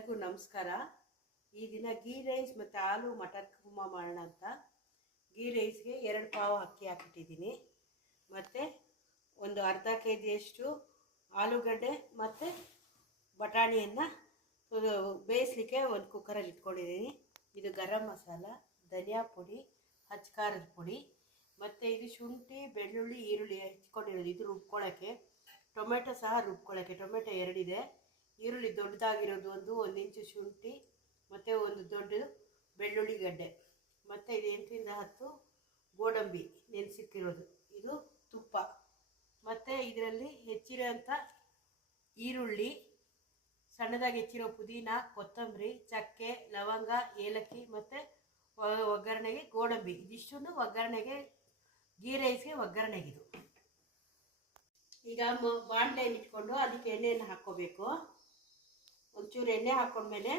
ಎಲ್ಲರಿಗೂ ನಮಸ್ಕಾರ. ಈ ದಿನ ಗೀ ರೈಸ್ ಮತ್ತು ಆಲೂ ಮಟನ್ ಕುರ್ಮ ಮಾಡೋಣ ಅಂತ. ಗೀ ರೈಸ್ಗೆ ಎರಡು ಪಾವು ಅಕ್ಕಿ ಹಾಕಿಟ್ಟಿದ್ದೀನಿ ಮತ್ತು ಒಂದು ಅರ್ಧ ಕೆ ಜಿಯಷ್ಟು ಆಲೂಗಡ್ಡೆ ಮತ್ತು ಬಟಾಣಿಯನ್ನು ಬೇಯಿಸ್ಲಿಕ್ಕೆ ಒಂದು ಕುಕ್ಕರಲ್ಲಿ ಇಟ್ಕೊಂಡಿದ್ದೀನಿ. ಇದು ಗರಂ ಮಸಾಲ, ಧನಿಯಾ ಪುಡಿ ಹಚ್ಕಾರದ ಪುಡಿ, ಮತ್ತು ಇದು ಶುಂಠಿ, ಬೆಳ್ಳುಳ್ಳಿ, ಈರುಳ್ಳಿ ಹೆಚ್ಕೊಂಡಿರೋದು ಇದು ರುಬ್ಕೊಳ್ಳೋಕ್ಕೆ, ಟೊಮೆಟೊ ಸಹ ರುಬ್ಕೊಳ್ಳೋಕ್ಕೆ, ಟೊಮೆಟೊ ಎರಡಿದೆ. ಈರುಳ್ಳಿ ದೊಡ್ಡದಾಗಿರೋದು ಒಂದು ಒಂದು ಇಂಚು ಶುಂಠಿ, ಮತ್ತು ಒಂದು ದೊಡ್ಡ ಬೆಳ್ಳುಳ್ಳಿ ಗಡ್ಡೆ, ಮತ್ತು ಇದು ಎಂಟರಿಂದ ಹತ್ತು ಗೋಡಂಬಿ ನೆನೆಸಿಕ್ಕಿರೋದು ಇದು ತುಪ್ಪ. ಮತ್ತು ಇದರಲ್ಲಿ ಹೆಚ್ಚಿರೋಂಥ ಈರುಳ್ಳಿ, ಸಣ್ಣದಾಗಿ ಹೆಚ್ಚಿರೋ ಪುದೀನ, ಕೊತ್ತಂಬರಿ, ಚಕ್ಕೆ, ಲವಂಗ, ಏಲಕ್ಕಿ, ಮತ್ತು ಒಗ್ಗರಣೆಗೆ ಗೋಡಂಬಿ. ಇದಿಷ್ಟನ್ನು ಒಗ್ಗರಣೆಗೆ ಗೀ ರೈಸ್ಗೆ ಒಗ್ಗರಣೆಗಿದು. ಈಗ ಬಾಣಲೆಯನ್ನು ಇಟ್ಕೊಂಡು ಅದಕ್ಕೆ ಎಣ್ಣೆಯನ್ನು ಹಾಕ್ಕೋಬೇಕು. ಒಂಚೂರು ಎಣ್ಣೆ ಹಾಕೊಂಡ್ಮೇಲೆ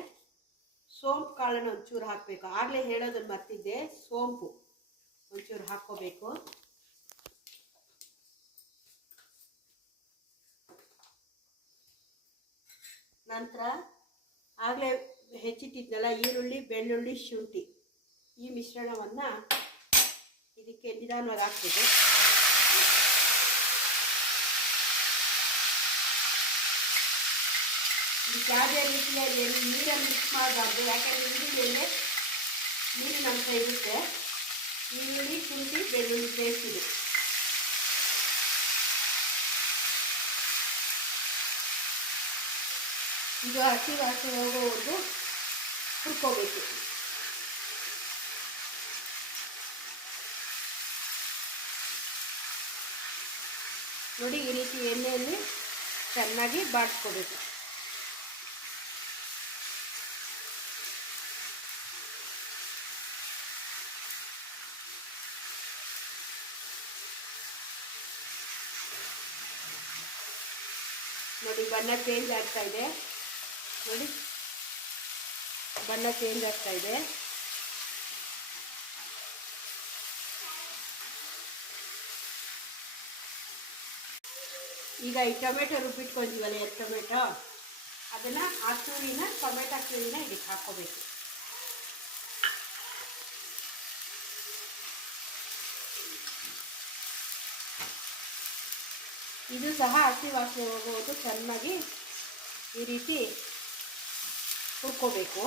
ಸೋಂಪು ಕಾಳನ್ನು ಒಂಚೂರು ಹಾಕಬೇಕು. ಆಗಲೇ ಹೇಳೋದನ್ನು ಮರ್ತಿದ್ದೆ. ಸೋಂಪು ಒಂಚೂರು ಹಾಕ್ಕೋಬೇಕು. ನಂತರ ಆಗಲೇ ಹೆಚ್ಚಿಟ್ಟಿದ್ನಲ್ಲ ಈರುಳ್ಳಿ, ಬೆಳ್ಳುಳ್ಳಿ, ಶುಂಠಿ. ಈ ಮಿಶ್ರಣವನ್ನು ಇದಕ್ಕೆ ನಿಧಾನವಾಗಿ ಹಾಕ್ಬೇಕು. ಇದಕ್ಕೆ ಯಾವುದೇ ರೀತಿಯಾಗಿ ನೀರನ್ನು ಮಿಕ್ಸ್ ಮಾಡಬಾರ್ದು. ಯಾಕಂದರೆ ಈರುಳ್ಳಿಯಲ್ಲಿ ನೀರಿನ ಅಂಶ ಇರುತ್ತೆ ಈರುಳ್ಳಿ ಶುಂಠಿ ಬೆಳ್ಳುಳ್ಳಿ ಪೇಸ್ಟ್ ಇದು. ಇದು ಹಸಿ ವಾಸನೆ ಹೋಗೋವರೆಗೂ ಹುರ್ಕೋಬೇಕು. ನೋಡಿ ಈ ರೀತಿ ಎಣ್ಣೆಯಲ್ಲಿ ಚೆನ್ನಾಗಿ ಬಾಡಿಸ್ಕೋಬೇಕು. ನೋಡಿ, ಬಣ್ಣ ಚೇಂಜ್ ಆಗ್ತಾ ಇದೆ. ನೋಡಿ, ಬಣ್ಣ ಚೇಂಜ್ ಆಗ್ತಾ ಇದೆ. ಈಗ ಈ ಟೊಮೆಟೊ ರುಬ್ಬಿಟ್ಕೊಂಡಿವಲ್ಲ, ಎರಡು ಟೊಮೆಟೊ, ಅದನ್ನು ಆ ಚೂರಿನ, ಟೊಮೆಟೊ ಚೂರಿನ ಇದಕ್ಕೆ ಹಾಕ್ಕೋಬೇಕು. ಇದು ಸಹ ಹಸಿ ವಾಸನೆ ಹೋಗುವುದು ಚೆನ್ನಾಗಿ ಈ ರೀತಿ ಹುರ್ಕೋಬೇಕು.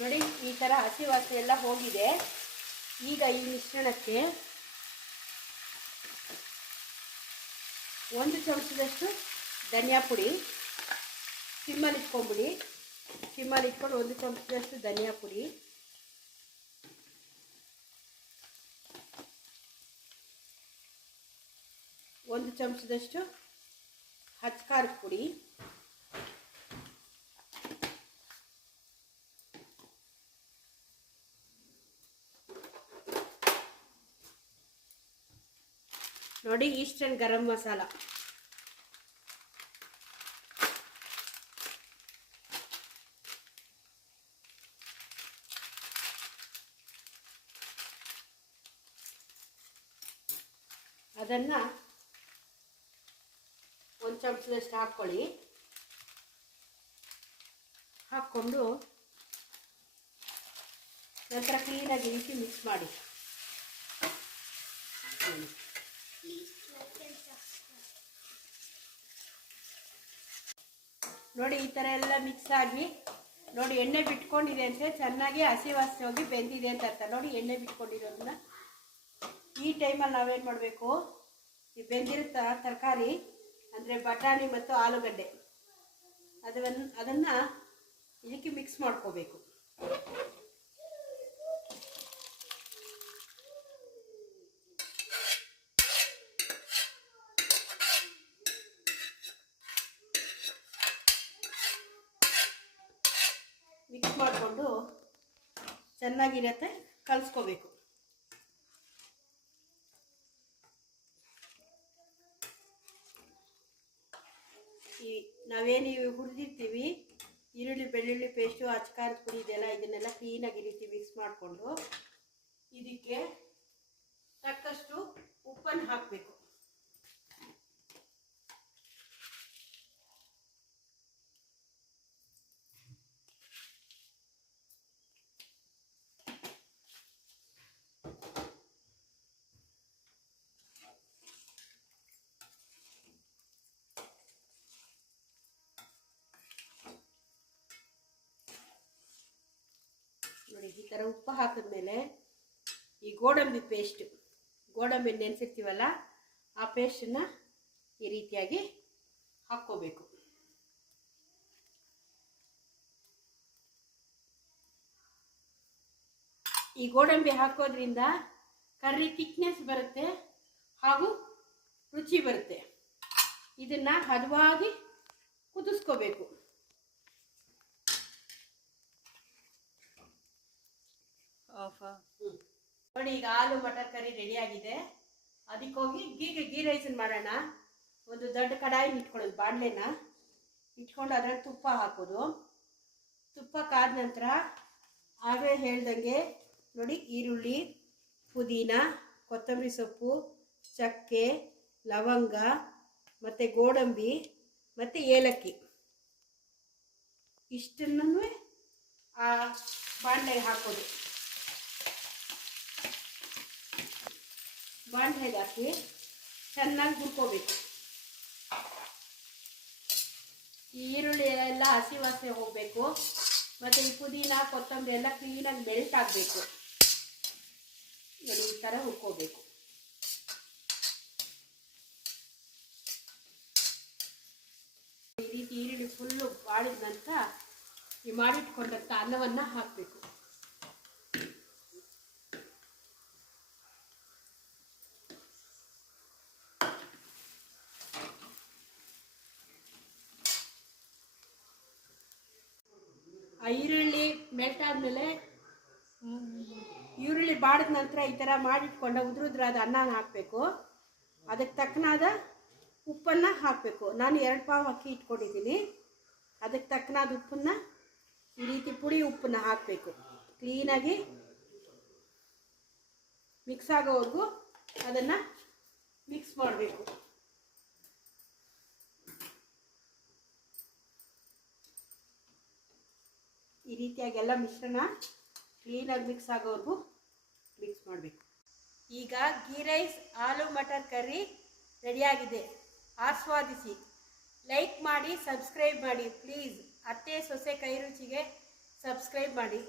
ನೋಡಿ, ಈ ಥರ ಹಸಿ ವಾಸನೆ ಎಲ್ಲ ಹೋಗಿದೆ. ಈಗ ಈ ಮಿಶ್ರಣಕ್ಕೆ ಒಂದು ಚಮಚದಷ್ಟು ಧನಿಯಾ ಪುಡಿ ಸಿಮ್ಮಲ್ಲಿ ಇಟ್ಕೊಂಬಿಡಿ ಸಿಮ್ಮಲ್ಲಿ ಇಟ್ಕೊಂಡು ಒಂದು ಚಮಚದಷ್ಟು ಧನಿಯಾ ಪುಡಿ. ಒಂದು ಚಮಚದಷ್ಟು ಹಚ್ಕಾರದ ಪುಡಿ. ನೋಡಿ ಈಸ್ಟರ್ನ್ ಗರಂ ಮಸಾಲ ಅದನ್ನು ಒಂದು ಚಮಚದಷ್ಟು ಹಾಕ್ಕೊಳ್ಳಿ. ಹಾಕ್ಕೊಂಡು ನಂತರ ಕ್ಲೀನಾಗಿ ರೀತಿ ಮಿಕ್ಸ್ ಮಾಡಿ. ನೋಡಿ, ಈ ಥರ ಎಲ್ಲ ಮಿಕ್ಸ್ ಆಗಿ, ನೋಡಿ, ಎಣ್ಣೆ ಬಿಟ್ಕೊಂಡಿದೆ ಅಂದರೆ ಚೆನ್ನಾಗಿ ಹಸಿ ವಾಸಿ ಹೋಗಿ ಬೆಂದಿದೆ ಅಂತ ಅರ್ಥ. ನೋಡಿ, ಎಣ್ಣೆ ಬಿಟ್ಕೊಂಡಿರೋದನ್ನ. ಈ ಟೈಮಲ್ಲಿ ನಾವೇನು ಮಾಡಬೇಕು? ಈ ಬೆಂದಿರೋ ತರಕಾರಿ, ಅಂದರೆ ಬಟಾಣಿ ಮತ್ತು ಆಲೂಗಡ್ಡೆ ಅದನ್ನು ಅದನ್ನು ಇದಕ್ಕೆ ಮಿಕ್ಸ್ ಮಾಡ್ಕೋಬೇಕು. ಮಿಕ್ಸ್ ಮಾಡಿಕೊಂಡು ಚೆನ್ನಾಗಿರತ್ತೆ, ಕಲಿಸ್ಕೋಬೇಕು. ಈ ನಾವೇನು ಹುರಿದಿರ್ತೀವಿ, ಈರುಳ್ಳಿ, ಬೆಳ್ಳುಳ್ಳಿ ಪೇಸ್ಟು ಅಚ್ಕಾರದ ಪುಡಿ ಇದೆಲ್ಲ, ಇದನ್ನೆಲ್ಲ ಕ್ಲೀನಾಗಿ ರೀತಿ ಮಿಕ್ಸ್ ಮಾಡಿಕೊಂಡು, ಇದಕ್ಕೆ ತಕ್ಕಷ್ಟು ಉಪ್ಪನ್ನು ಹಾಕಬೇಕು. ಈ ಥರ ಉಪ್ಪು ಹಾಕಿದ್ಮೇಲೆ ಈ ಗೋಡಂಬಿ ಪೇಸ್ಟ್ ಗೋಡಂಬಿ ನೆನೆಸಿರ್ತೀವಲ್ಲ, ಆ ಪೇಸ್ಟನ್ನ ಈ ರೀತಿಯಾಗಿ ಹಾಕ್ಕೋಬೇಕು. ಈ ಗೋಡಂಬಿ ಹಾಕೋದ್ರಿಂದ ಕರ್ರಿ ತಿಕ್ನೆಸ್ ಬರುತ್ತೆ ಹಾಗೂ ರುಚಿ ಬರುತ್ತೆ. ಇದನ್ನು ಹದವಾಗಿ ಕುದಿಸ್ಕೋಬೇಕು. ಹ್ಮ್. ನೋಡಿ, ಈಗ ಆಲೂ ಮಟರ್ ಕರಿ ರೆಡಿ ಆಗಿದೆ. ಅದಕ್ಕೆ ಹೋಗಿ ಗೀಗೆ ಗೀ ರೈಸನ್ ಮಾಡೋಣ. ಒಂದು ದೊಡ್ಡ ಕಡಾಯಿ ಇಟ್ಕೊಳ್ಳೋದು, ಬಾಣಲೆನ. ಇಟ್ಕೊಂಡು ಅದ್ರಲ್ಲಿ ತುಪ್ಪ ಹಾಕೋದು. ತುಪ್ಪ ಕಾದ ನಂತರ ಆಗಲೇ ಹೇಳ್ದಂಗೆ ನೋಡಿ, ಈರುಳ್ಳಿ, ಪುದೀನ, ಕೊತ್ತಂಬರಿ ಸೊಪ್ಪು, ಚಕ್ಕೆ, ಲವಂಗ, ಮತ್ತು ಗೋಡಂಬಿ, ಮತ್ತು ಏಲಕ್ಕಿ. ಇಷ್ಟನ್ನು ಆ ಬಾಣಲೆಗೆ ಹಾಕೋದು. ಬಾಣಲೆಗೆ ಹಾಕಿ ಚೆನ್ನಾಗಿ ಹುರ್ಕೋಬೇಕು. ಈರುಳ್ಳಿ ಎಲ್ಲ ಹಸಿ ವಾಸನೆ ಹೋಗಬೇಕು. ಮತ್ತು ಈ ಪುದೀನ, ಕೊತ್ತಂಬರಿ ಎಲ್ಲ ಕ್ಲೀನಾಗಿ ಮೆಲ್ಟ್ ಆಗಬೇಕು. ಈ ಥರ ಹುರ್ಕೋಬೇಕು. ಈ ರೀತಿ ಈರುಳ್ಳಿ ಫುಲ್ಲು ಬಾಡಿದ ನಂತರ ಈ ಮಾಡಿಟ್ಕೊಂಡಂಥ ಅನ್ನವನ್ನು ಹಾಕಬೇಕು ಆ ಈರುಳ್ಳಿ ಮೆಲ್ಟ್ ಆದಮೇಲೆ ಈರುಳ್ಳಿ ಬಾಡಿದ ನಂತರ ಈ ಥರ ಮಾಡಿಟ್ಕೊಂಡ ಅದು ಅನ್ನನ ಹಾಕಬೇಕು. ಅದಕ್ಕೆ ತಕ್ಕನಾದ ಉಪ್ಪನ್ನು ಹಾಕಬೇಕು. ನಾನು ಎರಡು ಪಾವು ಅಕ್ಕಿ ಇಟ್ಕೊಂಡಿದ್ದೀನಿ. ಅದಕ್ಕೆ ತಕ್ಕನಾದ ಉಪ್ಪನ್ನು, ಈ ರೀತಿ ಪುಡಿ ಉಪ್ಪನ್ನು ಹಾಕಬೇಕು. ಕ್ಲೀನಾಗಿ ಮಿಕ್ಸ್ ಆಗೋವರೆಗೂ ಅದನ್ನು ಮಿಕ್ಸ್ ಮಾಡಬೇಕು. ಈ ರೀತಿಯಾಗಿ ಎಲ್ಲ ಮಿಶ್ರಣ ಕ್ಲೀನಾಗಿ ಮಿಕ್ಸ್ ಆಗೋವರೆಗೂ ಮಿಕ್ಸ್ ಮಾಡಬೇಕು. ಈಗ ಗೀ ರೈಸ್ ಆಲೂ ಮಟರ್ ಕರ್ರಿ ರೆಡಿಯಾಗಿದೆ ಆಸ್ವಾದಿಸಿ. ಲೈಕ್ ಮಾಡಿ ಸಬ್ಸ್ಕ್ರೈಬ್ ಮಾಡಿ. ಪ್ಲೀಸ್ ಅತ್ತೆ ಸೊಸೆ ಕೈ ರುಚಿಗೆ ಸಬ್ಸ್ಕ್ರೈಬ್ ಮಾಡಿ.